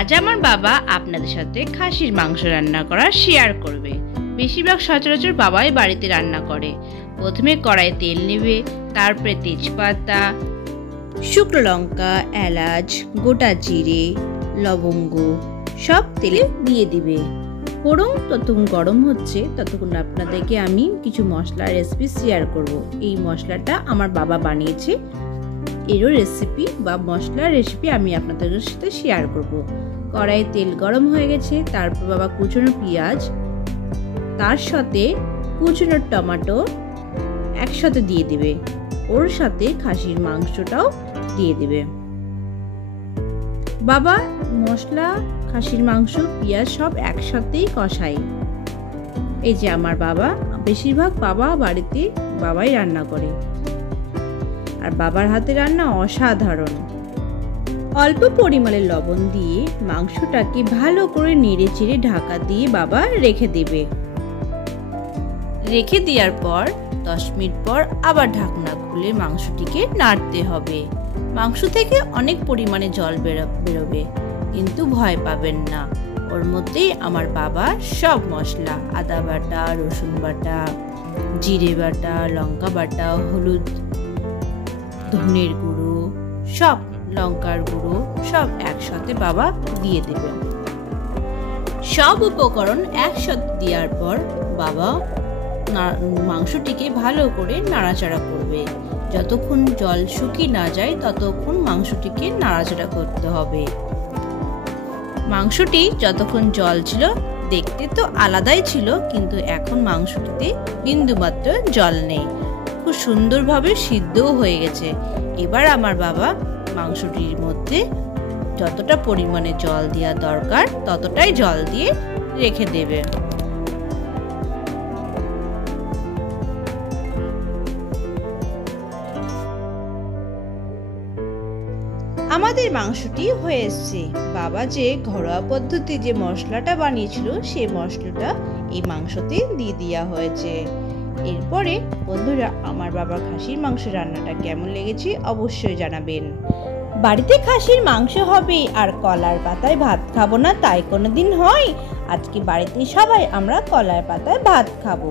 আজ আমার বাবা আপনাদের সাথে খাসির মাংস রান্না করা শেয়ার করবে। বেশিরভাগ সচরাচর বাবাই বাড়িতে রান্না করে। প্রথমে কড়াই তেল নেবে, তারপরে তেজপাতা, শুকনো লঙ্কা, এলাচ, গোটা জিরে, লবঙ্গ সব তেলে দিয়ে দিবে। ফোড়ন যতক্ষণ গরম হচ্ছে ততক্ষণ আপনাদেরকে আমি কিছু মশলার রেসিপি শেয়ার করব। এই মশলাটা আমার বাবা বানিয়েছে, এরও রেসিপি বা মশলার রেসিপি আমি আপনাদের সাথে শেয়ার করব। কড়াইয়ে তেল গরম হয়ে গেছে, তারপর বাবা কুচনো পেঁয়াজ, তার সাথে কুচনো টমেটো একসাথে দিয়ে দিবে, ওর সাথে খাসির মাংসটাও দিয়ে দিবে। বাবা মশলা, খাসির মাংস, পেঁয়াজ সব একসাথেই কষায়। এই যে আমার বাবা, বেশিরভাগ বাবা বাড়িতে বাবাই রান্না করে, আর বাবার হাতে রান্না অসাধারণ। অল্প পরিমাণে লবণ দিয়ে মাংসটাকে ভালো করে নেড়ে চেড়ে ঢাকা দিয়ে বাবা রেখে দেবে। রেখে দেওয়ার পর 10 মিনিট পর আবার ঢাকনা খুলে মাংসটিকে নাড়তে হবে। মাংস থেকে অনেক পরিমাণে জল বেরোবে, কিন্তু ভয় পাবেন না। ওর মধ্যেই আমার বাবা সব মশলা, আদা বাটা, রসুন বাটা, জিরে বাটা, লঙ্কা বাটা, হলুদ, ধনের গুঁড়ো, সব লঙ্কার গুঁড়ো সব একসাথে বাবা দিয়ে দেবে। সব উপকরণ একসাথে দেওয়ার পর বাবা মাংসটিকে ভালো করে নাড়াচাড়া করবে। যতক্ষণ জল শুকিয়ে না যায় ততক্ষণ মাংসটিকে নাড়াচাড়া করতে হবে। মাংসটি যতক্ষণ জল ছিল দেখতে তো আলাদাই ছিল, কিন্তু এখন মাংসটিতে বিন্দুমাত্র জল নেই, খুব সুন্দরভাবে সিদ্ধও হয়ে গেছে। এবার আমার বাবা মাংসটির মধ্যে যতটা পরিমাণে জল দেওয়া দরকার ততটাই জল দিয়ে রেখে দেবে। আমাদের মাংসটি হয়ে এসছে। বাবা যে ঘরোয়া পদ্ধতি যে মশলাটা বানিয়েছিল সেই মশলাটা এই মাংসতে দিয়ে দেওয়া হয়েছে। এরপরে বন্ধুরা, আমার বাবার খাসির মাংস রান্নাটা কেমন লেগেছে অবশ্যই জানাবেন। বাড়িতে খাসির মাংস হবে আর কলার পাতায় ভাত খাবো না তাই কোনোদিন হয়? আজকে বাড়িতে সবাই আমরা কলার পাতায় ভাত খাবো।